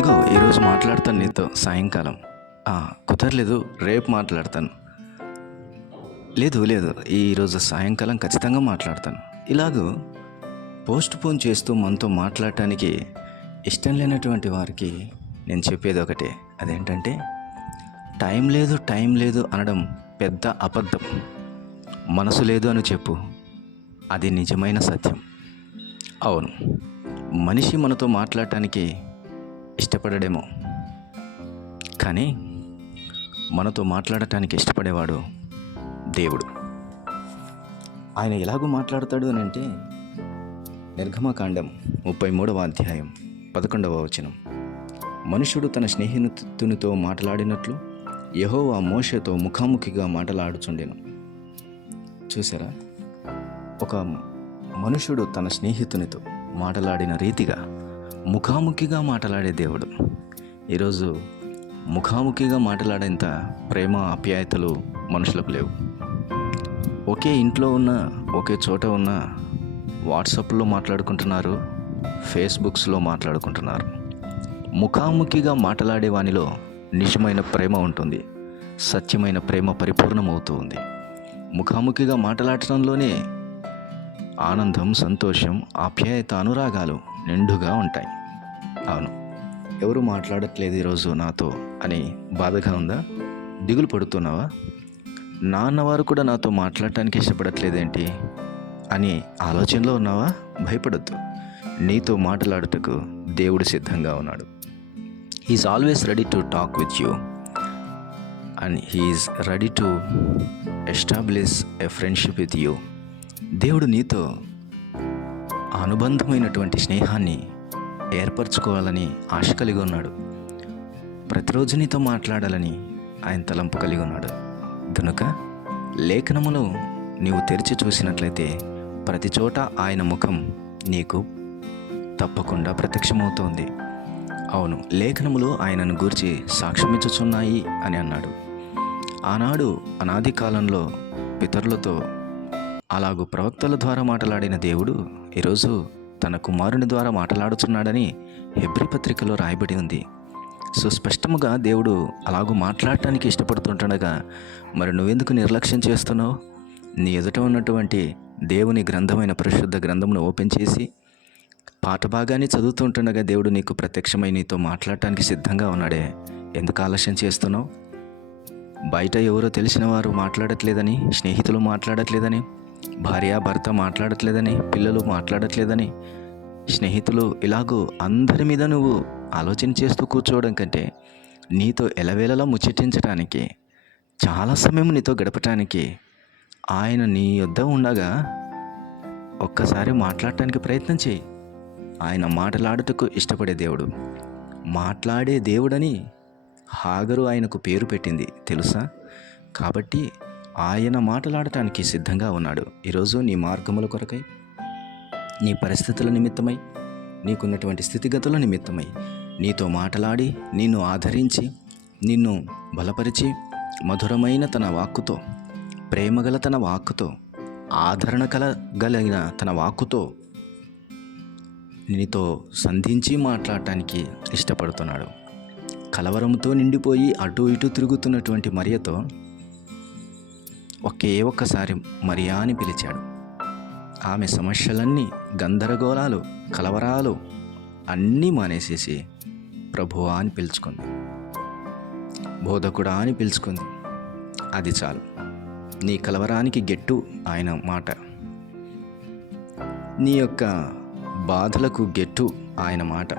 ఇదిగో ఈరోజు మాట్లాడతాను నీతో సాయంకాలం. కుదరలేదు రేపు మాట్లాడతాను. లేదు లేదు ఈరోజు సాయంకాలం ఖచ్చితంగా మాట్లాడతాను. ఇలాగూ పోస్ట్ పోన్ చేస్తూ మనతో మాట్లాడటానికి ఇష్టం లేనటువంటి వారికి నేను చెప్పేది ఒకటే. అదేంటంటే టైం లేదు టైం లేదు అనడం పెద్ద అబద్ధం. మనసు లేదు అని చెప్పు. అది నిజమైన సత్యం. అవును. మనిషి మనతో మాట్లాడటానికి ఇష్టపడడేమో. కానీ మనతో మాట్లాడటానికి ఇష్టపడేవాడు దేవుడు. ఆయన ఎలాగో మాట్లాడతాడు అని అంటే నిర్గమకాండం ముప్పై మూడవ అధ్యాయం పదకొండవ వచనం. మనుషుడు తన స్నేహితునితో మాట్లాడినట్లు యెహోవా మోషతో ముఖాముఖిగా మాట్లాడుచుండెను. చూసారా? ఒక మనుషుడు తన స్నేహితునితో మాట్లాడిన రీతిగా ముఖాముఖిగా మాట్లాడే దేవుడు. ఈరోజు ముఖాముఖిగా మాట్లాడేంత ప్రేమ ఆప్యాయతలు మనుషులకు లేవు. ఒకే ఇంట్లో ఉన్న ఒకే చోట ఉన్న వాట్సాప్లో మాట్లాడుకుంటున్నారు ఫేస్బుక్స్లో మాట్లాడుకుంటున్నారు. ముఖాముఖిగా మాట్లాడే వానిలో నిజమైన ప్రేమ ఉంటుంది. సత్యమైన ప్రేమ పరిపూర్ణమవుతూ ఉంది. ముఖాముఖిగా మాట్లాడటంలోనే ఆనందం సంతోషం ఆప్యాయత అనురాగాలు నిండుగా ఉంటాయి. అవును. ఎవరు మాట్లాడట్లేదు ఈరోజు నాతో అని బాధగా ఉందా? దిగులు పడుతున్నావా? నాన్నవారు కూడా నాతో మాట్లాడటానికి ఇష్టపడట్లేదేంటి? అని ఆలోచనలో ఉన్నావా? భయపడద్దు. నీతో మాట్లాడుటకు దేవుడు సిద్ధంగా ఉన్నాడు. He's always ready to talk with you and he's ready to establish a friendship with you దేవుడు నీతో అనుబంధమైనటువంటి స్నేహాన్ని ఏర్పరచుకోవాలని ఆశ కలిగి ఉన్నాడు. ప్రతిరోజు నీతో మాట్లాడాలని ఆయన తలంపు కలిగి ఉన్నాడు. కనుక లేఖనములు నీవు తెరిచి చూసినట్లయితే ప్రతి చోట ఆయన ముఖం నీకు తప్పకుండా ప్రత్యక్షమవుతోంది. అవును లేఖనములు ఆయనను గూర్చి సాక్ష్యమిచ్చుచున్నాయి అని అన్నాడు. ఆనాడు అనాది కాలంలో పితరులతో అలాగూ ప్రవక్తల ద్వారా మాట్లాడిన దేవుడు ఈరోజు తన కుమారుని ద్వారా మాట్లాడుచున్నాడని హెబ్రి పత్రికలో రాయబడి ఉంది. సుస్పష్టముగా దేవుడు అలాగూ మాట్లాడటానికి ఇష్టపడుతుంటుండగా మరి నువ్వెందుకు నిర్లక్ష్యం చేస్తున్నావు? నీ ఎదుట ఉన్నటువంటి దేవుని గ్రంథమైన పరిశుద్ధ గ్రంథమును ఓపెన్ చేసి పాట భాగాన్ని చదువుతుంటుండగా దేవుడు నీకు ప్రత్యక్షమై నీతో మాట్లాడటానికి సిద్ధంగా ఉన్నాడే. ఎందుకు ఆలస్యం చేస్తున్నావు? బయట ఎవరో తెలిసిన వారు మాట్లాడట్లేదని స్నేహితులు మాట్లాడట్లేదని భార్య భర్త మాట్లాడట్లేదని పిల్లలు మాట్లాడట్లేదని స్నేహితులు ఇలాగూ అందరి మీద నువ్వు ఆలోచన చేస్తూ కూర్చోవడం కంటే నీతో ఎలవేళలా ముచ్చటించడానికి చాలా సమయం నీతో గడపటానికి ఆయన నీ యొద్ద ఉండగా ఒక్కసారి మాట్లాడటానికి ప్రయత్నం చేయి. ఆయన మాట్లాడుటకు ఇష్టపడే దేవుడు. మాట్లాడే దేవుడని హాగరు ఆయనకు పేరు పెట్టింది తెలుసా? కాబట్టి ఆయన మాట్లాడటానికి సిద్ధంగా ఉన్నాడు. ఈరోజు నీ మార్గముల కొరకై నీ పరిస్థితుల నిమిత్తమై నీకున్నటువంటి స్థితిగతుల నిమిత్తమై నీతో మాట్లాడి నిన్ను ఆదరించి నిన్ను బలపరిచి మధురమైన తన వాక్కుతో ప్రేమగల తన వాక్కుతో ఆదరణ కల గలిగిన తన వాక్కుతో నీతో సంధించి మాట్లాడటానికి ఇష్టపడుతున్నాడు. కలవరంతో నిండిపోయి అటు ఇటు తిరుగుతున్నటువంటి మరియతో ఒకే ఒక్కసారి మరియా అని పిలిచాడు. ఆమె సమస్యలన్నీ గందరగోళాలు కలవరాలు అన్నీ మానేసేసి ప్రభువా అని పిలుచుకుంది. బోధకుడా అని పిలుచుకుంది. అది చాలు. నీ కలవరానికి గెట్టు ఆయన మాట. నీ యొక్క బాధలకు గెట్టు ఆయన మాట.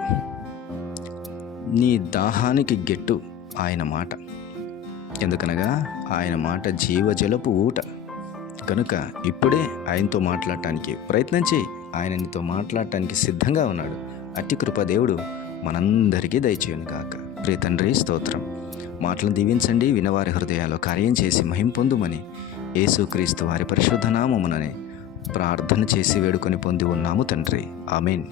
నీ దాహానికి గెట్టు ఆయన మాట. ఎందుకనగా ఆయన మాట జీవజలపు ఊట. కనుక ఇప్పుడే ఆయనతో మాట్లాడటానికి ప్రయత్నం చేయి. ఆయన నీతో మాట్లాడటానికి సిద్ధంగా ఉన్నాడు. అట్టి కృపదేవుడు మనందరికీ దయచేయను కాక ప్రియ తండ్రి స్తోత్రం. మాటలను దీవించండి వినవారి హృదయాల్లో కార్యం చేసి మహిం పొందుమని యేసుక్రీస్తు వారి పరిశుద్ధ నామముననే ప్రార్థన చేసి వేడుకొని పొంది ఉన్నాము తండ్రి. ఆమెన్.